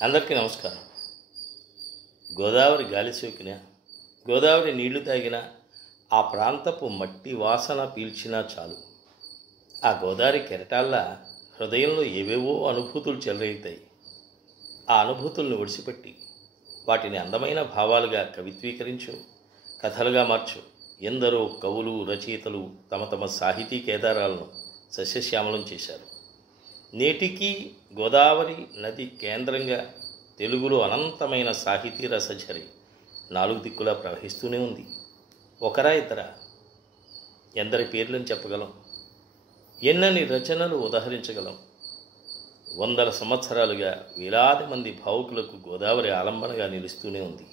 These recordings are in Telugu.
అందరికీ నమస్కారం. గోదావరి గాలి సోకినా, గోదావరి నీళ్లు తాగినా, ఆ ప్రాంతపు మట్టి వాసన పీల్చినా చాలు, ఆ గోదావరి కెరటాల్లా హృదయంలో ఏవేవో అనుభూతులు చెలరేగుతాయి. ఆ అనుభూతులను ఒడిసిపెట్టి వాటిని అందమైన భావాలుగా కవిత్వీకరించు, కథలుగా మార్చు ఎందరో కవులు, రచయితలు తమ తమ సాహితీ కేదారాలను సస్యశ్యామలం చేశారు. నేటికీ గోదావరి నది కేంద్రంగా తెలుగులో అనంతమైన సాహితీ రసఝరి నాలుగు దిక్కులా ప్రవహిస్తూనే ఉంది. ఒకరా ఇద్దరా? ఎందరి పేర్లను చెప్పగలం, ఎన్నని రచనలు ఉదహరించగలం. వందల సంవత్సరాలుగా వేలాది మంది భావుకులకు గోదావరి ఆలంబనగా నిలుస్తూనే ఉంది.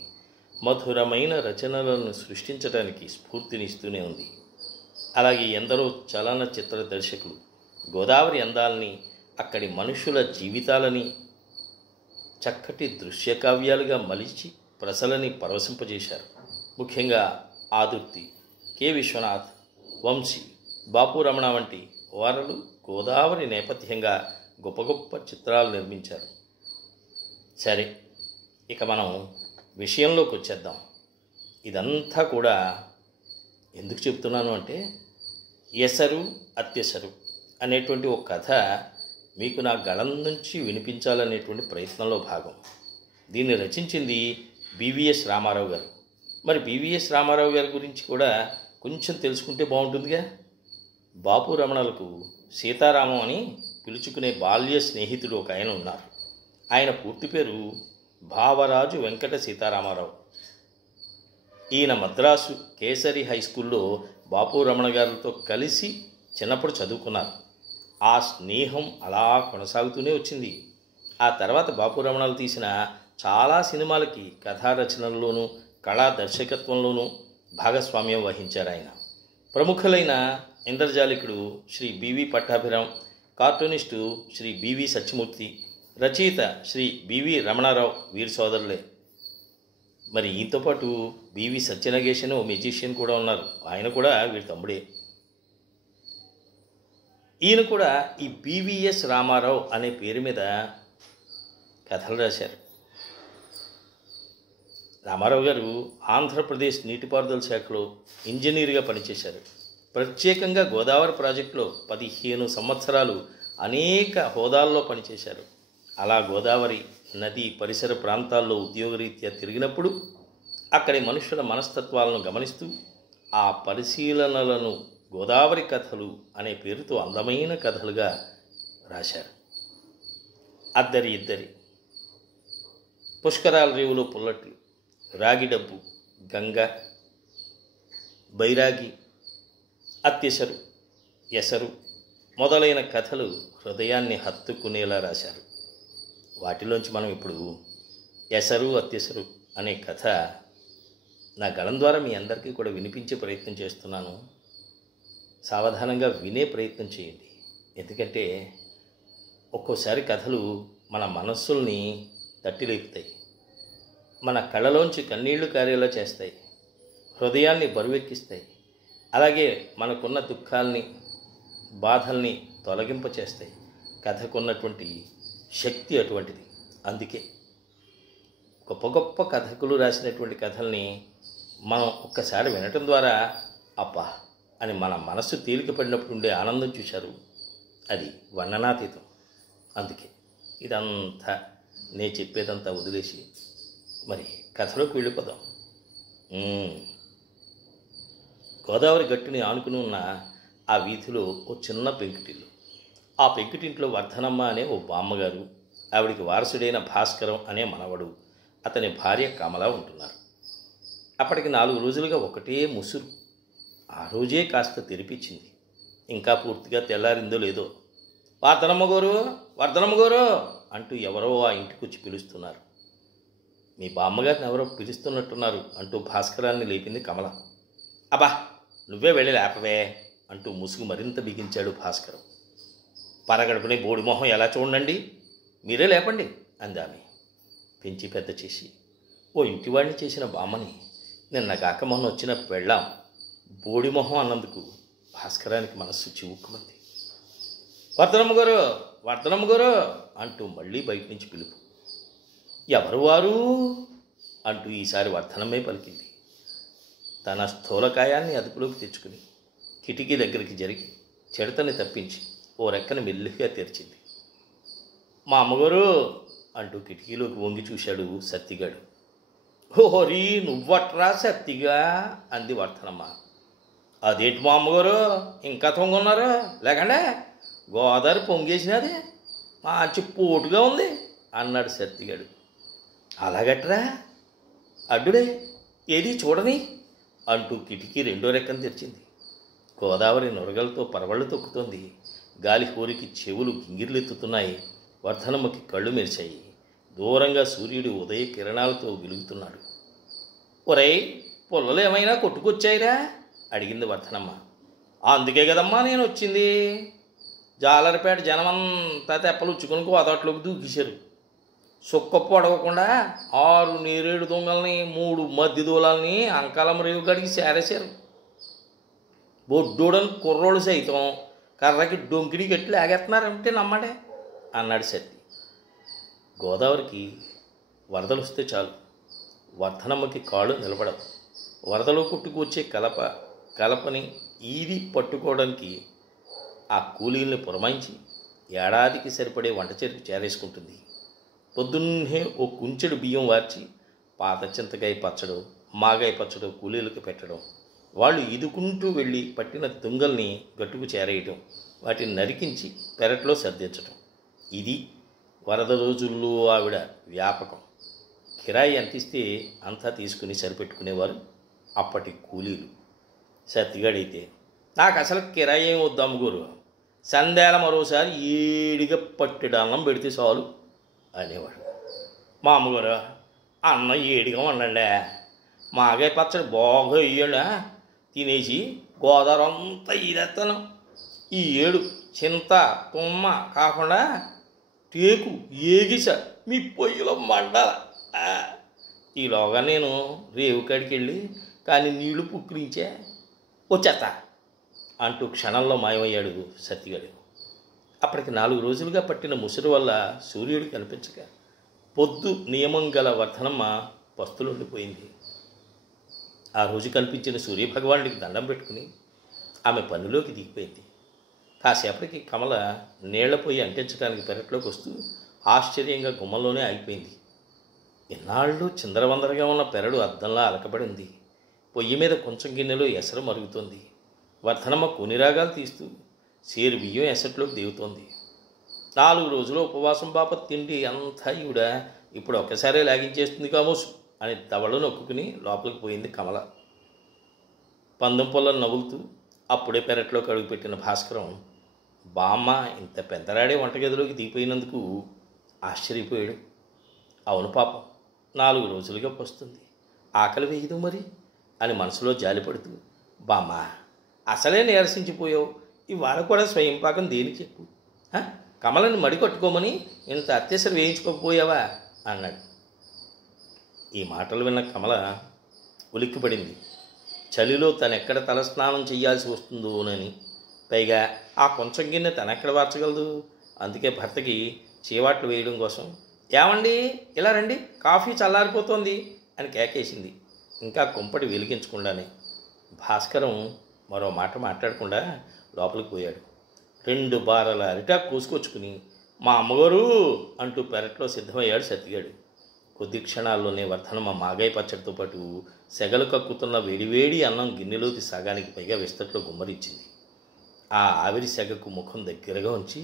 మధురమైన రచనలను సృష్టించడానికి స్ఫూర్తినిస్తూనే ఉంది. అలాగే ఎందరో చలనచిత్ర దర్శకులు గోదావరి అందాలని, అక్కడి మనుషుల జీవితాలని చక్కటి దృశ్యకావ్యాలుగా మలిచి ప్రజలని పరవశింపజేశారు. ముఖ్యంగా ఆదుర్తి, కె విశ్వనాథ్, వంశీ, బాపు రమణ వంటి వారలు గోదావరి నేపథ్యంగా గొప్ప గొప్ప చిత్రాలు నిర్మించారు. సరే, ఇక మనం విషయంలోకి వచ్చేద్దాం. ఇదంతా కూడా ఎందుకు చెప్తున్నాను అంటే, ఎసరు అత్యసరు అనేటువంటి ఒక కథ మీకు నా గళం నుంచి వినిపించాలనేటువంటి ప్రయత్నంలో భాగం. దీన్ని రచించింది బివిఎస్ రామారావు గారు. మరి బివిఎస్ రామారావు గారి గురించి కూడా కొంచెం తెలుసుకుంటే బాగుంటుందిగా. బాపు రమణలకు సీతారామం అని పిలుచుకునే బాల్య స్నేహితుడు ఒక ఆయన ఉన్నారు. ఆయన పూర్తి పేరు భావరాజు వెంకట సీతారామారావు. ఈయన మద్రాసు కేసరి హై స్కూల్లో బాపు రమణ గారితో కలిసి చిన్నప్పుడు చదువుకున్నారు. ఆ స్నేహం అలా కొనసాగుతూనే వచ్చింది. ఆ తర్వాత బాపు రమణలు తీసిన చాలా సినిమాలకి కథా రచనల్లోనూ కళా దర్శకత్వంలోనూ భాగస్వామ్యం వహించారు ఆయన. ప్రముఖులైన ఇంద్రజాలికుడు Shri B V Pattabhiram, cartoonist Shri B V Satyamurthy, రచయిత శ్రీ బివి రమణారావు వీరి సోదరులే. మరి ఈయనతో పాటు బివి సత్యనగేష్ అని ఓ మ్యూజిషియన్ కూడా ఉన్నారు. ఆయన కూడా వీరి తమ్ముడే. ఈయన కూడా ఈ బివిఎస్ రామారావు అనే పేరు మీద కథలు రాశారు. రామారావు గారు ఆంధ్రప్రదేశ్ నీటిపారుదల శాఖలో ఇంజనీర్గా పనిచేశారు. ప్రత్యేకంగా గోదావరి ప్రాజెక్టులో 15 సంవత్సరాలు అనేక హోదాల్లో పనిచేశారు. అలా గోదావరి నది పరిసర ప్రాంతాల్లో ఉద్యోగరీత్యా తిరిగినప్పుడు అక్కడి మనుషుల మనస్తత్వాలను గమనిస్తూ ఆ పరిశీలనలను గోదావరి కథలు అనే పేరుతో అందమైన కథలుగా రాశారు. అద్దరి ఇద్దరి, పుష్కరాల రేవులో పుల్లట్లు, రాగిడబ్బు, గంగ, బైరాగి, అత్యసరు, ఎసరు మొదలైన కథలు హృదయాన్ని హత్తుకునేలా రాశారు. వాటిలోంచి మనం ఇప్పుడు ఎసరు అత్యసరు అనే కథ నా గళం ద్వారా మీ అందరికీ కూడా వినిపించే ప్రయత్నం చేస్తున్నాను. సావధానంగా వినే ప్రయత్నం చేయండి. ఎందుకంటే ఒక్కోసారి కథలు మన మనస్సుల్ని తట్టి లేపుతాయి, మన కళ్ళలోంచి కన్నీళ్లు కారేలా చేస్తాయి, హృదయాన్ని బరువెక్కిస్తాయి. అలాగే మనకున్న దుఃఖాల్ని, బాధల్ని తొలగింపచేస్తాయి. కథకున్నటువంటి శక్తి అటువంటిది. అందుకే గొప్ప గొప్ప కథకులు రాసినటువంటి కథల్ని మనం ఒక్కసారి వినటం ద్వారా అబ్బా అని మన మనస్సు తేలికపడినప్పుడు ఉండే ఆనందం చూశారు, అది వర్ణనాతీతం. అందుకే ఇదంతా నేను చెప్పేదంతా వదిలేసి మరి కథలోకి వెళ్ళిపోదాం. గోదావరి గట్టుని ఆనుకుని ఉన్న ఆ వీధిలో ఓ చిన్న పెంకుటిల్లు. ఆ పెంకుటింట్లో వర్ధనమ్మ అనే ఓ బామ్మగారు, ఆవిడికి వారసుడైన భాస్కరం అనే మనవడు, అతని భార్య కమల ఉంటున్నారు. అప్పటికి 4 రోజులుగా ఒకటే ముసురు. ఆ రోజే కాస్త తెరిపించింది. ఇంకా పూర్తిగా తెల్లారిందో లేదో, వర్ధనమ్మ గోరు అంటూ ఎవరో ఆ ఇంటికి వచ్చి పిలుస్తున్నారు. మీ బామ్మగారిని ఎవరో పిలుస్తున్నట్టున్నారు అంటూ భాస్కరాన్ని లేపింది కమల. అబ్బా, నువ్వే వెళ్ళి లేపవే అంటూ ముసుగు మరింత బిగించాడు భాస్కరం. పరగడుపునే బోడిమొహం ఎలా చూడండి, మీరే లేపండి అంది ఆమె. పెంచి పెద్ద చేసి ఓ ఇంటివాడిని చేసిన బామ్మని నిన్నగాక మొన్న వచ్చిన పెళ్ళాం బోడిమొహం అన్నందుకు భాస్కరానికి మనస్సు చివుక్కుమంది. వర్ధనమ్మ గారు అంటూ మళ్ళీ బయట నుంచి పిలుపు. ఎవరు వారు అంటూ ఈసారి వర్ధనమే పలికింది. తన స్థూలకాయాన్ని అదుపులోకి తెచ్చుకుని కిటికీ దగ్గరికి జరిగి చెడతని తప్పించి ఓ రెక్కని మెల్లిగా తెరిచింది. మా అమ్మగారు అంటూ కిటికీలోకి వంగి చూశాడు సత్తిగాడు. ఓహరి నువ్వట్రా సత్తిగా అంది వర్ధనమ్మ. అదేంటి మా అమ్మగారు ఇంకా తొంగున్నారు లేకండే గోదావరి పొంగేసినది మంచి పోటుగా ఉంది అన్నాడు సత్తిగాడు. అలాగట్రా అడ్డుడే ఏది చూడని అంటూ కిటికీ రెండో రెక్కను తెరిచింది. గోదావరి నొరగలతో పరవళ్ళు తొక్కుతోంది. గాలి హోరికి చెవులు గింగిర్లెత్తుతున్నాయి. వర్ధనమ్మకి కళ్ళు మెరిశాయి. దూరంగా సూర్యుడు ఉదయ కిరణాలతో వెలుగుతున్నాడు. ఒరేయ్ పుల్లలు ఏమైనా కొట్టుకొచ్చాయిరా అడిగింది వర్ధనమ్మ. అందుకే కదమ్మా నేను వచ్చింది. జాలరిపేట జనమంతా తెప్పలుచ్చుకొని గోదావరిలోకి దూకేశారు. సుక్కప్పు అడగకుండా 6 నేరేడు దొంగల్ని 3 మధ్య దూలాల్ని అంకాలం రేవు గడికి సేరేశారు. బొడ్డోడని కుర్రోళ్ళు సైతం కర్రకి డొంకిడి కట్టి లాగేస్తున్నారంటే నమ్మడే అన్నాడు సత్తి. గోదావరికి వరదలు వస్తే చాలు వర్ధనమ్మకి కాళ్ళు నిలబడవు. వరదలో కొట్టుకొచ్చే కలపని ఈది పట్టుకోవడానికి ఆ కూలీల్ని పురమాయించి ఏడాదికి సరిపడే వంట చెరుకు చేరేసుకుంటుంది. పొద్దున్నే ఓ కుంచెడు బియ్యం వార్చి పాత చింతకాయ పచ్చడు మాగాయ పచ్చడు కూలీలకు పెట్టడం, వాళ్ళు ఈదుకుంటూ వెళ్ళి పట్టిన తుంగల్ని గట్టుకు చేరేయటం, వాటిని నరికించి పెరట్లో సర్దించటం. ఇది వరద రోజుల్లో ఆవిడ వ్యాపకం. కిరాయి ఎంతిస్తే అంతా తీసుకుని సరిపెట్టుకునేవారు అప్పటి కూలీలు. సత్తిగాడైతే నాకు అసలు కిరాయి ఏం వద్దు అమ్మగోరు, సందేళ మరోసారి ఏడిగా పట్టెడు అన్నం పెడితే చాలు అనేవాడు. మా అమ్మగారు అన్నం ఏడిగా వండండి, మాగాయ పచ్చడి బాగా వేయండి, తినేసి గోదావరి అంతా ఈదేస్తాను. ఈ ఏడు చింత తుమ్మ కాకుండా టేకు ఏగిస మీ పొయ్యిలో మండాల. ఈలోగా నేను రేవు కాడికి వెళ్ళి కానీ నీళ్లు పుక్కిరించే వచ్చేస్తా అంటూ క్షణంలో మాయమయ్యాడు సత్తిగాడు. అప్పటికి 4 రోజులుగా పట్టిన ముసురు వల్ల సూర్యుడు కనిపించక పొద్దు నియమం గల వర్ధనమ్మ పస్తులుండిపోయింది. ఆ రోజు కనిపించిన సూర్యభగవానుడికి దండం పెట్టుకుని ఆమె పనిలోకి దిగిపోయింది. కాసేపటికి కమల నీళ్లపోయి అంటించడానికి పెరట్లోకి వస్తూ ఆశ్చర్యంగా గుమ్మంలోనే ఆగిపోయింది. ఇన్నాళ్ళు చిందరవందరగా ఉన్న పెరడు అద్దంలా అలకబడింది. పొయ్యి మీద కొంచెం గిన్నెలో ఎసరు మరుగుతోంది. వర్ధనమ్మ కొనిరాగాలు తీస్తూ సేరు బియ్యం ఎసట్లోకి దిగుతోంది. 4 రోజులు ఉపవాసం బాప తిండి అంతా ఈవిడ ఇప్పుడు ఒక్కసారే లాగించేస్తుంది కామోసు అని దవళ్ళు నొక్కుని లోపలికి పోయింది కమల. పందెం పొలం నవ్వులుతూ అప్పుడే పెరట్లోకి అడుగుపెట్టిన భాస్కరం బామ్మ ఇంత పెద్దరాడే వంటగదిలోకి దిగిపోయినందుకు ఆశ్చర్యపోయాడు. అవును పాపం 4 రోజులుగా వస్తుంది, ఆకలి వేయదు మరి అని మనసులో జాలిపడుతూ, బామ్మ అసలే నీరసించిపోయావు, ఇవాళ కూడా స్వయం పాకం దేనికి చెప్పు, కమలని మడి కట్టుకోమని ఇంత అత్యసరి వేయించుకోకపోయావా అన్నాడు. ఈ మాటలు విన్న కమల ఉలిక్కిపడింది. చలిలో తనెక్కడ తలస్నానం చేయాల్సి వస్తుందోనని, పైగా ఆ కొంచెం గిన్నె తనెక్కడ వార్చగలదు. అందుకే భర్తకి చీవాట్లు వేయడం కోసం ఏమండి ఇలా రండి, కాఫీ చల్లారిపోతోంది అని కేకేసింది. ఇంకా కుంపటి వెలిగించకుండానే. భాస్కరం మరో మాట మాట్లాడకుండా లోపలికి పోయాడు. 2 బారల అరిటాకు కోసుకొచ్చుకుని మా అమ్మగారు అంటూ పెరట్లో సిద్ధమయ్యాడు సత్తిగాడు. కొద్ది క్షణాల్లోనే వర్ధనమ్మ మాగాయ పచ్చడితో పాటు సెగలు కక్కుతున్న వేడివేడి అన్నం గిన్నెలోకి సగానికి పైగా విస్తట్లో గుమ్మరించింది. ఆ ఆవిరి సెగకు ముఖం దగ్గరగా ఉంచి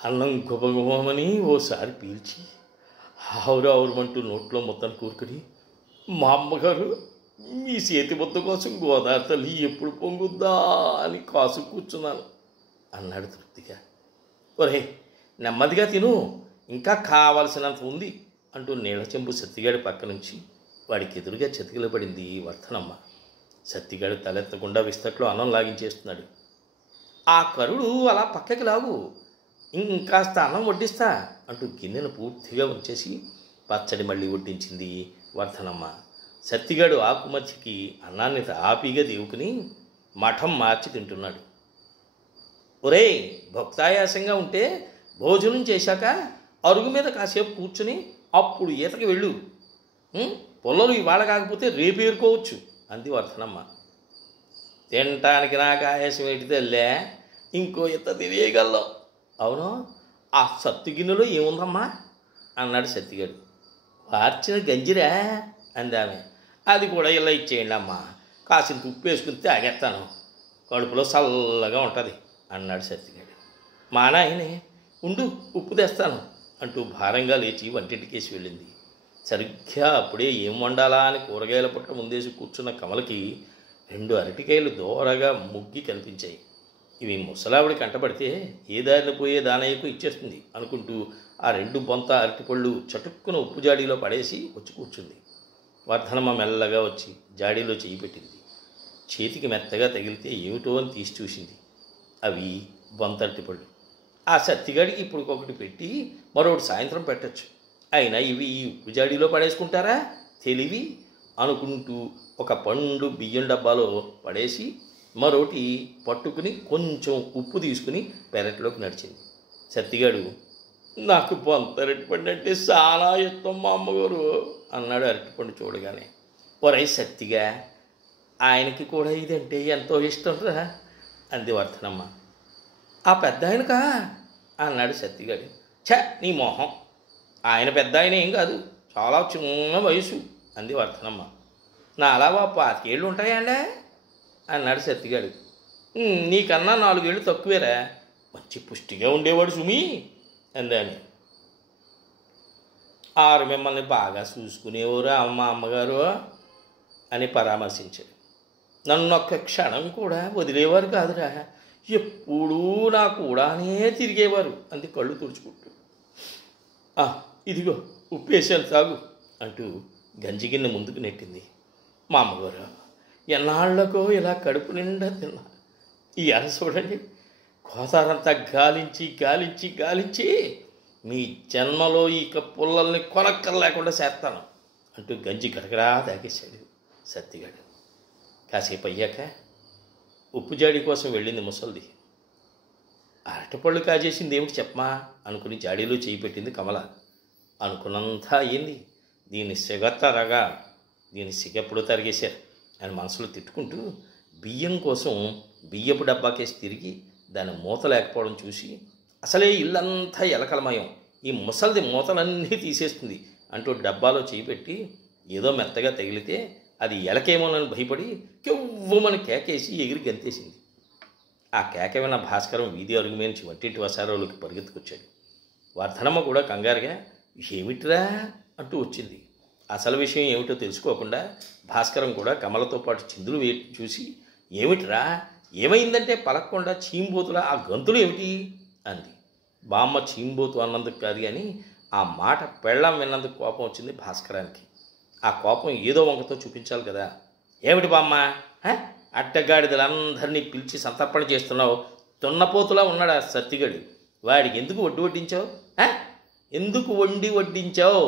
అన్నం గుబగుబమని ఓసారి పీల్చి ఆవురావురమంటూ నోట్లో మొత్తం కూరుకుని, మా అమ్మగారు మీ చేతి ముద్ద కోసం గోదావరి తల్లి ఎప్పుడు పొంగుద్దా అని కాసు కూర్చున్నాను అన్నాడు తృప్తిగా. ఒరే నెమ్మదిగా తిను, ఇంకా కావలసినంత ఉంది అంటూ నీళ్ల చెంబు సత్తిగాడి పక్క నుంచి వాడికి ఎదురుగా చతికిలబడింది వర్ధనమ్మ. సత్తిగాడు తలెత్తకుండా విస్తట్లో అన్నం లాగించేస్తున్నాడు. ఆ కరుడు అలా పక్కకి లాగు, ఇంకాస్త అన్నం వడ్డిస్తా అంటూ గిన్నెను పూర్తిగా ఉంచేసి పచ్చడి మళ్ళీ వడ్డించింది వర్ధనమ్మ. సత్తిగాడు ఆకు మధ్యకి అన్నాన్ని తాపీగా దేవుకుని మఠం మార్చి తింటున్నాడు. ఒరే భక్తాయాసంగా ఉంటే భోజనం చేశాక అరుగు మీద కాసేపు కూర్చుని అప్పుడు ఈతకి వెళ్ళు. పొల్లలు ఇవాళ కాకపోతే రేపు ఏరుకోవచ్చు అంది వర్ధనమ్మ. తినటానికి నాకు ఆయాసం ఏంటి తల్లే, ఇంకో ఈత తినేయగలం. అవును, ఆ సత్తు గిన్నెలో ఏముందమ్మా అన్నాడు సత్తిగాడు. వార్చిన గంజిరా అంది ఆమె. అది కూడా ఇలా ఇచ్చేయండి అమ్మా, కాసింత ఉప్పు వేసుకుని తాగేస్తాను, కడుపులో చల్లగా ఉంటుంది అన్నాడు సత్తిగాడు. మా నాయనే ఉండు ఉప్పు తెస్తాను అంటూ భారంగా లేచి వంటింటికేసి వెళ్ళింది. సరిగ్గా అప్పుడే ఏం వండాలా అని కూరగాయల పుట్ట ముందేసి కూర్చున్న కమలకి 2 అరటికాయలు దూరగా ముగ్గి కనిపించాయి. ఇవి ముసలావిడి కంటపడితే ఏ దారిన పోయే దానయ్యకు ఇచ్చేస్తుంది అనుకుంటూ ఆ 2 బొంత అరటిపళ్ళు చటుక్కున ఉప్పు జాడీలో పడేసి వచ్చి కూర్చుంది. వర్ధనమ్మ మెల్లగా వచ్చి జాడీలో చేయి పెట్టింది. చేతికి మెత్తగా తగిలితే ఏమిటో అని తీసి చూసింది. అవి బొంత అరటిపళ్ళు. ఆ సత్తిగాడికి ఇప్పుడు ఒకటి పెట్టి మరొకటి సాయంత్రం పెట్టచ్చు, అయినా ఇవి ఈ ఉప్పు జాడీలో పడేసుకుంటారా తెలివి అనుకుంటూ ఒక పండు బియ్యం డబ్బాలో పడేసి మరొకటి పట్టుకుని కొంచెం ఉప్పు తీసుకుని పెరట్లోకి నడిచింది. సత్తిగాడు, నాకు బొంత అరటిపండు అంటే చాలా ఇష్టం మా అమ్మగారు అన్నాడు అరటిపండు చూడగానే. ఒరై సత్తిగా, ఆయనకి కూడా ఇదంటే ఎంతో ఇష్టం రా అంది వర్ధనమ్మ. ఆ పెద్ద ఆయనకా అన్నాడు సత్తిగాడు. ఛ నీ మొహం, ఆయన పెద్ద ఆయన ఏం కాదు, చాలా చిన్న వయసు అంది వర్ధనమ్మ. నా అలా 25 ఏళ్ళు ఉంటాయండే అన్నాడు సత్తిగాడు. నీకన్నా 4 ఏళ్ళు తక్కువేరా, మంచి పుష్టిగా ఉండేవాడు సుమి అంది ఆమె. ఆరు మిమ్మల్ని బాగా చూసుకునేవారు అమ్మగారు అని పరామర్శించాడు. నన్ను ఒక్క క్షణం కూడా వదిలేవారు కాదురా, ఎప్పుడూ నా కూడానే తిరిగేవారు అంది కళ్ళు తుడుచుకుంటూ. ఇదిగో ఉప్పేసాను తాగు అంటూ గంజి గిన్నె ముందుకు నెట్టింది. మా అమ్మగారు ఎన్నాళ్లకో ఇలా కడుపు నిండా తిన్నా, ఈ అర చూడండి, కోసారంతా గాలించి గాలించి గాలించి మీ జన్మలో ఇక పుల్లల్ని కొనక్కర్లేకుండా చేస్తాను అంటూ గంజి గడగడా తాగేశాడు సత్తిగాడు. కాసేపు అయ్యాక ఉప్పు జాడి కోసం వెళ్ళింది ముసల్ది. అరటిపళ్ళు కాజేసింది ఏమిటి చెప్పమా అనుకుని జాడీలో చేయి పెట్టింది కమల. అనుకున్నంతా అయ్యింది. దీన్ని సిగత్తరగా, దీన్ని సిగెప్పుడు తరిగేశారు అని మనసులో తిట్టుకుంటూ బియ్యం కోసం బియ్యపు డబ్బాకేసి తిరిగి దాని మూత లేకపోవడం చూసి, అసలే ఇల్లంతా ఎలకలమయం, ఈ ముసలిది మూతలన్నీ తీసేస్తుంది అంటూ డబ్బాలో చేయి పెట్టి ఏదో మెత్తగా తగిలితే అది ఎలకేమోనని భయపడి కెవ్వమని కేకేసి ఎగిరి గంతేసింది. ఆ కేక విన్న భాస్కరం వీధి అరుగు నుంచి వంటింటి వసారాలోకి పరిగెత్తుకొచ్చాడు. వర్ధనమ్మ కూడా కంగారుగా ఏమిట్రా అంటూ వచ్చింది. అసలు విషయం ఏమిటో తెలుసుకోకుండా భాస్కరం కూడా కమలతో పాటు చిందులు చూసి ఏమిట్రా ఏమైందంటే పలక్కుండా చీంబోతులా ఆ గంతులు ఏమిటి అంది. బామ్మ చీంబోతు అన్నందుకు కాదు కానీ ఆ మాట పెళ్ళం విన్నందుకు కోపం వచ్చింది భాస్కరానికి. ఆ కోపం ఏదో వంకతో చూపించాలి కదా. ఏమిటి బామ్మ, అడ్డగాడిదలందరినీ పిలిచి సంతర్పణ చేస్తున్నావు, తున్నపోతులా ఉన్నాడు ఆ సత్తిగడు, వాడికి ఎందుకు వడ్డించావు, ఎందుకు వడ్డించావు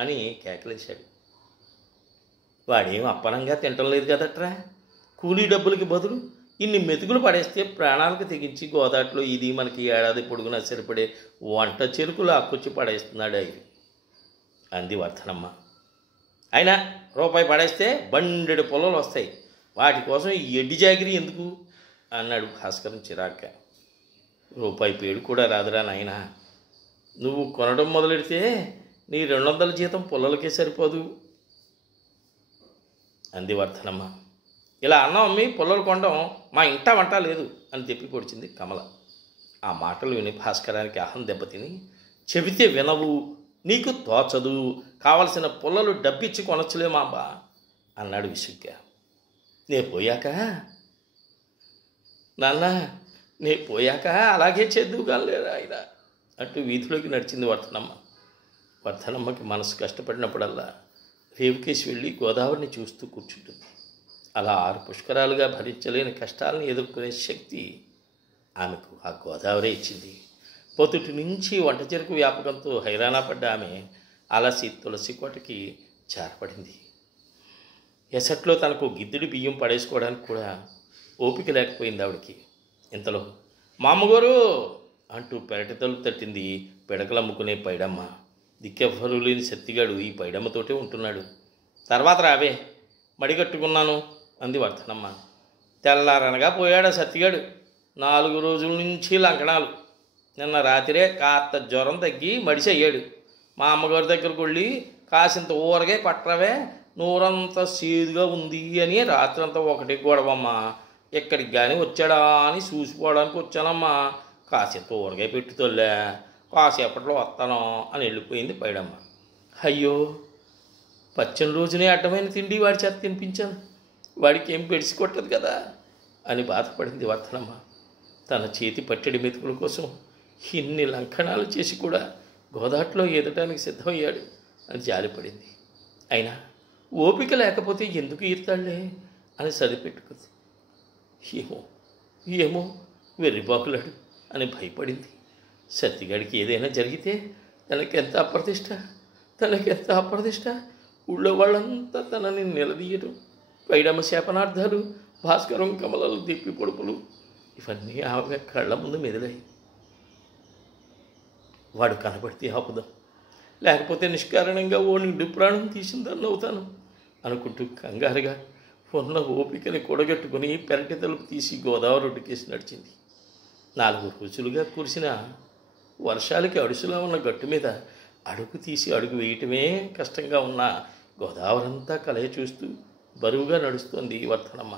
అని కేకలేశాడు. వాడేం అప్పనంగా తింటం లేదు కదట్రా, కూలీ డబ్బులకి బదులు ఇన్ని మెతుకులు పడేస్తే ప్రాణాలకు తెగించి గోదాట్లో ఇది మనకి ఏడాది పొడుగునా సరిపడే వంట చెరుకులు అక్కొచ్చి పడేస్తున్నాడు అవి అంది వర్ధనమ్మ. అయినా రూపాయి పడేస్తే బండెడు పొలాలు వస్తాయి, వాటి కోసం ఈ ఎడ్డి జాగిరి ఎందుకు అన్నాడు భాస్కరం చిరాక. రూపాయి పేడు కూడా రాదురా నాయనా, నువ్వు కొనడం మొదలెడితే నీ 200 జీతం పొలాలకే సరిపోదు అంది వర్ధనమ్మ. ఇలా అన్నం అమ్మి పొలాలు కొనడం మా ఇంట వంట లేదు అని తెప్పి పొడిచింది కమల. ఆ మాటలు విని భాస్కరానికి అహం దెబ్బతిని, చెబితే వినవు, నీకు తోచదు, కావలసిన పొలాలు డబ్బిచ్చి కొనొచ్చులే మా అబ్బా అన్నాడు విసుగ్గా. నే పోయాక నాన్న, నే పోయాక అలాగే చేద్దుగాలేరా ఆయన అంటూ వీధిలోకి నడిచింది వర్ధనమ్మ. వర్ధనమ్మకి మనసు కష్టపడినప్పుడల్లా రేవుకేసి వెళ్ళి గోదావరిని చూస్తూ కూర్చుంటుంది. అలా 6 పుష్కరాలుగా భరించలేని కష్టాలను ఎదుర్కొనే శక్తి ఆమెకు ఆ గోదావరి ఇచ్చింది. పొద్దుటి నుంచి వంట చెరుకు వ్యాపకంతో హైరానా పడ్డ ఆమె అలసి తులసి కోటకి చేరపడింది. ఎసట్లో తనకు గిద్దెడి బియ్యం పడేసుకోవడానికి కూడా ఓపిక లేకపోయింది ఆవిడికి. ఇంతలో మా అమ్మగారు అంటూ పెరటి తలుపు తట్టింది పిడకలమ్ముకునే పైడమ్మ. దిక్కెవ్వరూ లేని సత్తిగాడు ఈ పైడమ్మతోటే ఉంటున్నాడు. తర్వాత రావే, మడిగట్టుకున్నాను అంది వర్ధనమ్మ. తెల్లారనగా పోయాడు సత్తిగాడు. 4 రోజుల నుంచి లంకణాలు. నిన్న రాత్రే కాస్త జ్వరం తగ్గి మడిసి అయ్యాడు. మా అమ్మగారి దగ్గరకు వెళ్ళి కాసింత ఊరగే పట్టరవే, నూరంతా సేదుగా ఉంది అని రాత్రంతా ఒకటి గొడవమ్మా. ఎక్కడికి కానీ వచ్చాడా అని చూసిపోవడానికి వచ్చానమ్మా. కాసింత ఊరగాయ పెట్టుతోలే, కాసేపట్లో వస్తాను అని వెళ్ళిపోయింది పైడమ్మ. అయ్యో, పచ్చని రోజునే అడ్డమైన తిండి వాడి చేత తినిపించాను, వాడికి ఏం పెడిసి కొట్టదు కదా అని బాధపడింది వర్ధనమ్మ. తన చేతి పట్టెడి మెతుకుల కోసం ఇన్ని లంకణాలు చేసి కూడా గోదాట్లో ఈదటానికి సిద్ధమయ్యాడు అని జాలిపడింది. అయినా ఓపిక లేకపోతే ఎందుకు ఈతాళ్లే అని సరిపెట్టుకుంది. ఏమో ఏమో వెర్రిబాకులాడు అని భయపడింది. సత్తిగాడికి ఏదైనా జరిగితే తనకెంత అప్రతిష్ట. ఊళ్ళో వాళ్ళంతా తనని నిలదీయడం, పైడమ్మ శాపనార్థాలు, భాస్కరం కమలలు దిప్పి పొడుపులు ఇవన్నీ ఆమె కళ్ళ ముందు మెదిలాయి. వాడు కనబడితే ఆపుదాం, లేకపోతే నిష్కారణంగా ఓ నిండు ప్రాణం తీసిందని అవుతాను అనుకుంటూ కంగారుగా ఉన్న ఓపికని కూడగట్టుకుని పెరటి తలుపు తీసి గోదావరి ఒడ్డుకేసి నడిచింది. 4 రోజులుగా కురిసిన వర్షాలకి అడుసులా ఉన్న గట్టు మీద అడుగు తీసి అడుగు వేయటమే కష్టంగా ఉన్న గోదావరంతా కలయ చూస్తూ బరువుగా నడుస్తోంది వర్ధనమ్మ.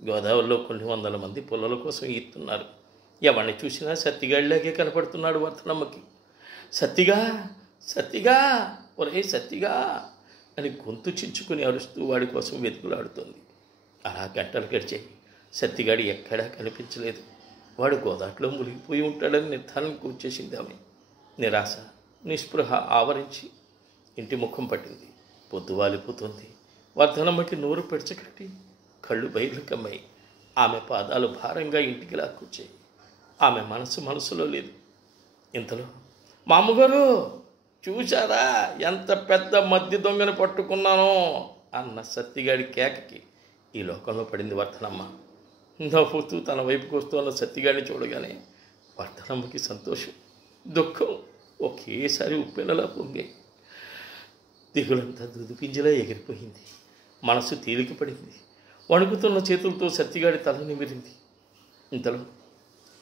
గోదావరిలో కొన్ని 100 మంది పుల్లల కోసం ఈస్తున్నారు. ఎవరిని చూసినా సత్తిగాడిలాగే కనపడుతున్నాడు వర్ధనమ్మకి. సత్తిగా ఒరే సత్తిగా అని గొంతు చించుకుని అరుస్తూ వాడి కోసం వెతుకులాడుతోంది. అలా గంటలు గడిచాయి. సత్తిగాడి ఎక్కడా కనిపించలేదు. వాడు గోదాట్లో మునిగిపోయి ఉంటాడని నిర్ధారణకు వచ్చేసింది ఆమె. నిరాశ, నిస్పృహ ఆవరించి ఇంటి ముఖం పట్టింది. పొద్దు వాలిపోతుంది. వర్ధనమ్మకి నోరు పెడచకట్టి కళ్ళు బయలు కమ్మాయి. ఆమె పాదాలు భారంగా ఇంటికి లాక్కొచ్చాయి. ఆమె మనసులో లేదు. ఇంతలో మా అమ్మగారు చూశారా ఎంత పెద్ద మద్య దొంగను పట్టుకున్నానో అన్న సత్తిగాడి కేకకి ఈ లోకంలో పడింది వర్ధనమ్మ. నవ్వుతూ తన వైపుకు వస్తున్న సత్తిగాడిని చూడగానే వర్ధనమ్మకి సంతోషం, దుఃఖం ఒకేసారి ఉప్పెనలా పొంగాయి. దిగులంతా దుదిపింజలా ఎగిరిపోయింది. మనసు తేలిక పడింది. వణుకుతున్న చేతులతో సత్తిగాడి తల నిమిరింది. ఇంతలో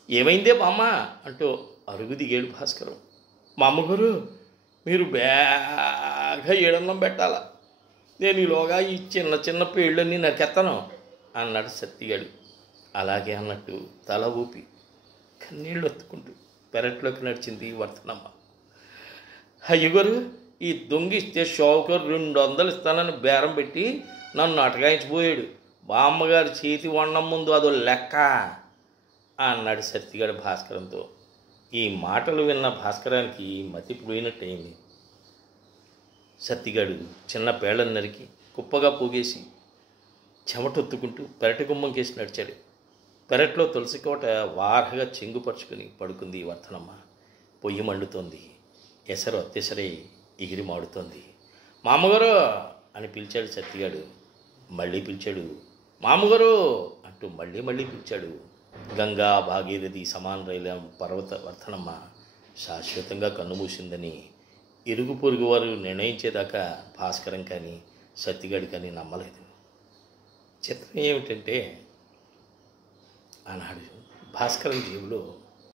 ఏమైందే బామ్మ అంటూ అరుగు దిగాడు భాస్కరం. మా అమ్మగారు మీరు బాగా ఏడన్నం పెట్టాలా, నేను ఈలోగా ఈ చిన్న పేళ్ళన్నీ నరికెత్తాను అన్నాడు సత్తిగాడు. అలాగే అన్నట్టు తల ఊపి కన్నీళ్ళు ఒత్తుకుంటూ పెరట్లోకి నడిచింది వర్ధనమ్మ. అయ్యగారు ఈ దొంగిస్తే షావుకు 200 ఇస్తానని బేరం పెట్టి నన్ను అటకాయించిపోయాడు. బామ్మగారి చేతి వండం ముందు అదో లెక్క అన్నాడు సత్తిగాడు భాస్కరంతో. ఈ మాటలు విన్న భాస్కరానికి మతిపోయినట్టయింది. సత్తిగాడు చిన్న పేళ్లను నరికి కుప్పగా పోగేసి చెమటొత్తుకుంటూ పెరటి గుమ్మం కేసి నడిచాడు. పెరట్లో తులసి కోట వారగా చెంగుపరుచుకుని పడుకుంది వర్ధనమ్మ. పొయ్యి మండుతోంది. ఎసరు అత్తెసరై ఎగిరి మాడుతోంది. మామగారు అని పిలిచాడు సత్తిగాడు. మళ్ళీ పిలిచాడు. మామగారు అంటూ మళ్ళీ పిలిచాడు. గంగా భాగీరథి సమానరైన పర్వత వర్ధనమ్మ శాశ్వతంగా కన్నుమూసిందని ఇరుగు పొరుగు వారు నిర్ణయించేదాకా భాస్కరం కానీ సత్తిగాడు కానీ నమ్మలేదు. చిత్రం ఏమిటంటే ఆనాడు భాస్కరం జేబులో